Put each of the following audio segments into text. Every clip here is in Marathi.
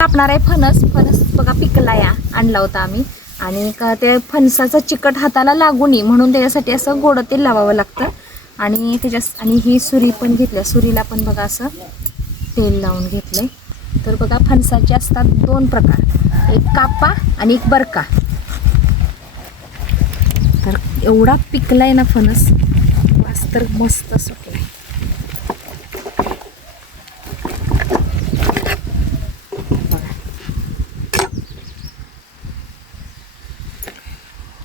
कापणार आहे फणस. फणस बघा पिकला या आणला होता आम्ही आणि ते फणसाचं चिकट हाताला लागू नये म्हणून त्याच्यासाठी असं गोड तेल लावावं लागतं. आणि आणि ही सुरी पण घेतल्या, सुरीला पण बघा असं तेल लावून घेतलंय. तर बघा फणसाचे असतात दोन प्रकार, एक कापा आणि एक बरका. तर एवढा पिकलाय ना फणस, वास तर मस्त सुटलाय.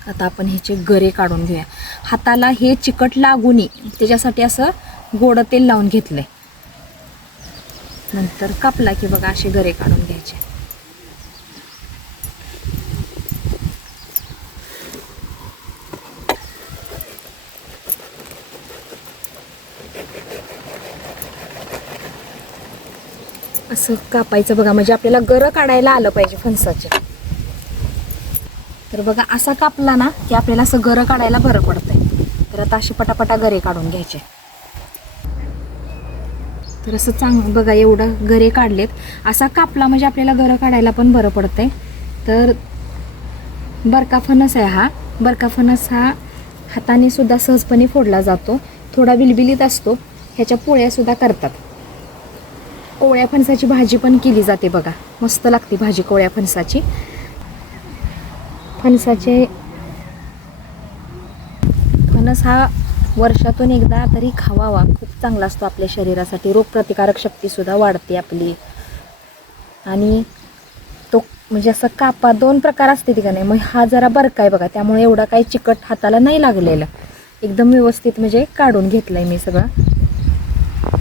आता आपण ह्याचे गरे काढून घेऊया. हाताला हे चिकट लागू नये त्याच्यासाठी असं गोड तेल लावून घेतलंय. नंतर कापला की बघा असे गरे काढून घ्यायचे. असं कापायचं बघा, म्हणजे आपल्याला गरं काढायला आलं पाहिजे फणसाचे. तर बघा असा कापला ना की आपल्याला असं गरं काढायला बरं पडतंय. तर आता असे पटापटा गरे काढून घ्यायचे. तर असं बघा एवढं गरे काढलेत. असा कापला म्हणजे आपल्याला गरं काढायला पण बरं पडतंय. तर बरका फणस आहे हा. बरका फणस हा हाताने सुद्धा सहजपणे फोडला जातो. थोडा बिलबिलीत असतो. ह्याच्या पोळ्या सुद्धा करतात. कोवळ्या फणसाची भाजी पण केली जाते बघा, मस्त लागते भाजी कोवळ्या फणसाची. फणस हा वर्षातून एकदा तरी खावावा, खूप चांगला असतो आपल्या शरीरासाठी. रोगप्रतिकारक शक्ती सुद्धा वाढते आपली. आणि तो म्हणजे असं कापा दोन प्रकार असते का नाही, मग हा जरा बरका आहे बघा, त्यामुळे एवढा काही चिकट हाताला नाही लागलेलं. एकदम व्यवस्थित म्हणजे काढून घेतलंय मी सगळं.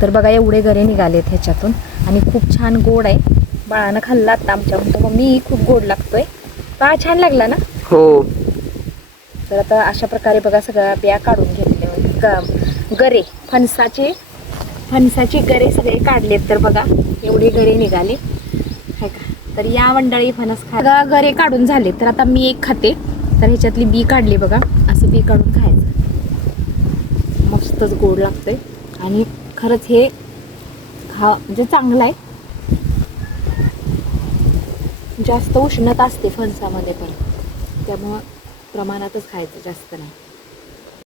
तर बघा एवढे गरे निघालेत ह्याच्यातून आणि खूप छान गोड आहे. बाळानं खाल्ला आता आमच्या, म्हणतो मम्मी खूप गोड लागतोय. बाळा छान लागला ना? हो. तर आता अशा प्रकारे बघा सगळ्या बिया काढून घेतले. गरे फणसाचे गरे सगळे काढलेत. तर बघा एवढे गरे निघाले आहे का. तर या मंडळी फणस खा गरे काढून झाले. तर आता मी एक खाते. तर ह्याच्यातली बी काढली बघा, असं बी काढून खायचं. मस्तच गोड लागतंय आणि खरंच हे म्हणजे चांगलं आहे. जास्त उष्णता असते फणसामध्ये पण, त्यामुळं प्रमाणातच खायचं, जास्त नाही.